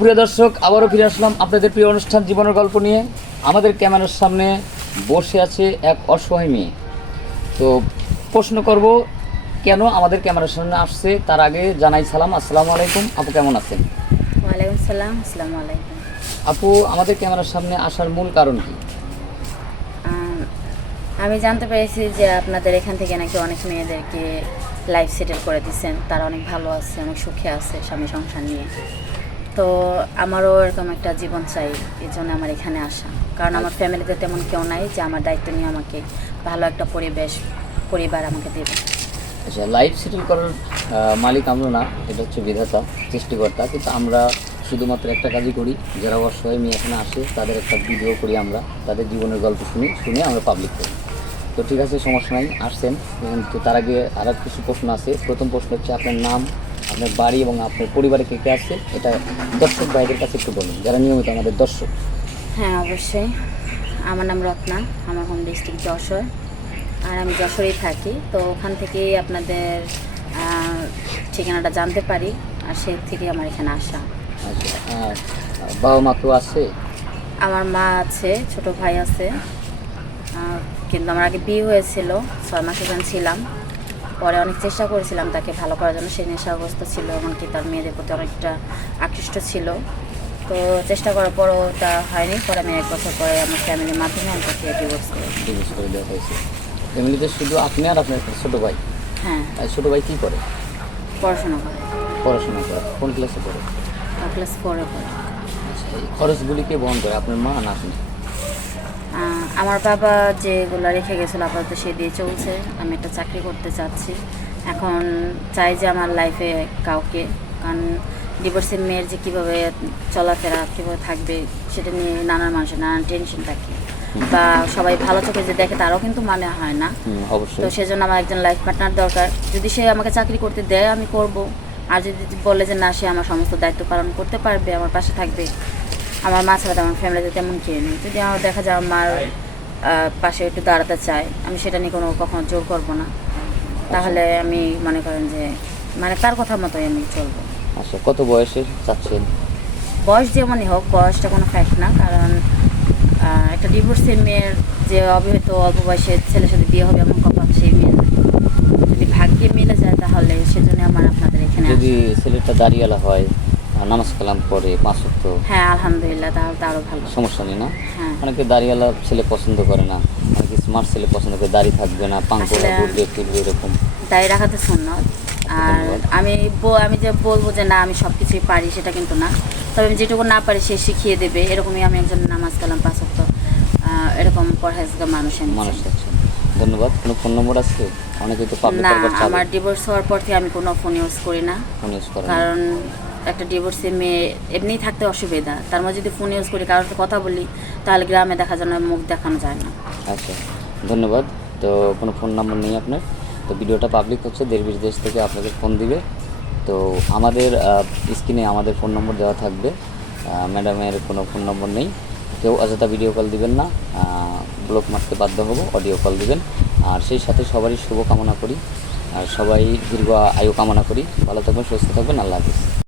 প্রিয় দর্শক, আবারও ফিরে আসলাম আপনাদের প্রিয় অনুষ্ঠান জীবনের গল্প নিয়ে। আমাদের ক্যামেরার সামনে বসে আছে এক অসহায় মেয়ে। তো প্রশ্ন করব কেন আমাদের ক্যামেরার সামনে আসছে, তার আগে জানাই সালাম। আসসালামু আলাইকুম আপু, কেমন আছেন? ওয়ালাইকুম সালাম। আসসালামু আলাইকুম। আপু, আমাদের ক্যামেরার সামনে আসার মূল কারণ কি? আমি জানতে পেরেছি যে আপনাদের এখান থেকে নাকি অনেক মেয়েদেরকে লাইফ সেটেল করে দিচ্ছেন, তারা অনেক ভালো আছে, অনেক সুখে আছে স্বামী সংসার নিয়ে। তো আমারও এরকম একটা জীবন চাই, এই জন্য আমার এখানে আসা। কারণ আমার ফ্যামিলিতে তেমন কেউ নাই যে আমার দায়িত্ব নিয়ে আমাকে ভালো একটা পরিবার আমাকে দেবে। আচ্ছা, লাইফ সেটেল করার মালিক আমরা না, এটা হচ্ছে বিধাতা, সৃষ্টিকর্তা। কিন্তু আমরা শুধুমাত্র একটা কাজই করি, যারা অসহায় মেয়ে এখানে আসে তাদের একটা ভিডিও করি, আমরা তাদের জীবনের গল্প শুনে আমরা পাবলিক করি। তো ঠিক আছে, সমস্যা নাই, আসছেন। কিন্তু তার আগে আর কিছু প্রশ্ন আছে। প্রথম প্রশ্ন হচ্ছে আপনার নাম, আপনার বাড়ি এবং আপনার পরিবারে কে কে আছে, এটা দর্শক ভাইদের কাছে একটু বলুন, যারা নিয়মিত আমাদের দর্শক। হ্যাঁ, অবশ্যই। আমার নাম রত্না, আমার হোম ডিস্ট্রিক্ট যশোর, আর আমি যশোরেই থাকি। তো ওখান থেকেই আপনাদের ঠিকানাটা জানতে পারি, আর সে থেকে আমার এখানে আসা। আচ্ছা, আর বাবা মা তো আছে? আমার মা আছে, ছোট ভাই আছে, কিন্তু আমার আগে বিয়ে হয়েছিল, 6 মাস এখানে ছিলাম। পরে অনেক চেষ্টা করেছিলাম তাকে ভালো করার জন্য, সে নেশাগ্রস্ত ছিল, এমনকি তার মেয়েদের প্রতি অনেকটা আকৃষ্ট ছিল। তো চেষ্টা করার পরও ওটা হয়নি। পরে আমি 1 বছর পরে আমার ফ্যামিলির মাধ্যমে আমি তাকে ডিভোর্স করে দেওয়া হয়েছে। ফ্যামিলিতে শুধু আপনি আর আপনার ছোটো ভাই? হ্যাঁ। আর ছোটো ভাই কী করে? পড়াশোনা করে। পড়াশোনা করে। কোন ক্লাসে পড়ে? ক্লাস 4-এ পড়ে। আচ্ছা, এই খরচগুলি কে বহন করে, আপনার মা না আপনি? আমার বাবা যেগুলো রেখে গেছিলো আপাতত সে দিয়ে চলছে। আমি একটা চাকরি করতে চাচ্ছি এখন, চাই যে আমার লাইফে কাউকে, কারণ ডিভোর্সের মেয়ের যে কীভাবে চলাফেরা, কীভাবে থাকবে, সেটা নিয়ে নানান মানুষের নানান টেনশন থাকে, বা সবাই ভালো চোখে যে দেখে তারও কিন্তু মানে হয় না। অবশ্যই। তো সেজন্য আমার একজন লাইফ পার্টনার দরকার। যদি সে আমাকে চাকরি করতে দেয় আমি করব, আর যদি বলে যে না, সে আমার সমস্ত দায়িত্ব পালন করতে পারবে, আমার পাশে থাকবে। আমার মা ছাড়া আমার ফ্যামিলিতে তেমন কেউ নেই। যদি আমার দেখা যায় আমার পাশে একটু দাঁড়াতে চায়, আমি সেটা নিয়ে কখনো জোর করবো না। তাহলে আমি মনে করেন যে তার কথা মতোই আমি চলবো। আচ্ছা, কত বয়সে চাচ্ছেন? বয়স যেমনই হোক, বয়সটা কোনো ফ্যাক্ট না। কারণ একটা ডিভোর্সের মেয়ের যে অবিবাহিত অল্প বয়সের ছেলের সাথে বিয়ে হবে এমন কপাল সেই মেয়ের যদি ভাগ্যে মিলে যায়, তাহলে সেজন্য আমার আপনাদের এখানে যদি ছেলেটা দাঁড়িয়ালা হয়, নামাজ কালাম পড়ে, 5 ওয়াক্ত, হ্যাঁ আলহামদুলিল্লাহ, তাহলে তো আরও ভালো। সমস্যা নেই না? হ্যাঁ। অনেকে দাঁড়িয়ালা ছেলে পছন্দ করে না, অনেকে স্মার্ট ছেলে পছন্দ করে, দাড়ি থাকবে না, পাঙ্কোলা ঘুরবে ফিরবে, এরকম। দাঁড়িয়ে রাখাতে সুন্নত। আর আমি যে বলবো যে না আমি সব কিছুই পারি, সেটা কিন্তু না। তবে আমি যেটুকু না পারি সে শিখিয়ে দেবে, এরকমই আমি একজন নামাজ কালাম 5 ওয়াক্ত এরকম পরহেজগার মানুষ আছে। ধন্যবাদ। কোনো ফোন নম্বর আছে? অনেকে তো পাবলিক না, করবার চায়। আমার ডিভোর্স হওয়ার পর থেকে আমি কোনো ফোন ইউজ করি না। কারণ একটা ডিভোর্সে মেয়ে এমনিই থাকতে অসুবিধা, তার মধ্যে যদি ফোন ইউজ করি, কারোর সাথে কথা বলি, তাহলে গ্রামে দেখা যায় না, মুখ দেখানো যায় না। আচ্ছা, ধন্যবাদ। তো কোনো ফোন নাম্বার নেই আপনার? তো ভিডিওটা পাবলিক হচ্ছে, দেশ থেকে আপনাকে ফোন দিবে। তো আমাদের স্ক্রিনে আমাদের ফোন নম্বর দেওয়া থাকবে। ম্যাডামের কোনো ফোন নম্বর নেই। কেউ অযথা ভিডিও কল দিবেন না, ব্লক মারতে বাধ্য হবো, অডিও কল দিবেন। আর সেই সাথে সবারই শুভ কামনা করি, আর সবাই দীর্ঘ আয়ু কামনা করি। ভালো থাকবেন, সুস্থ থাকবেন, আল্লাহ হাফিজ।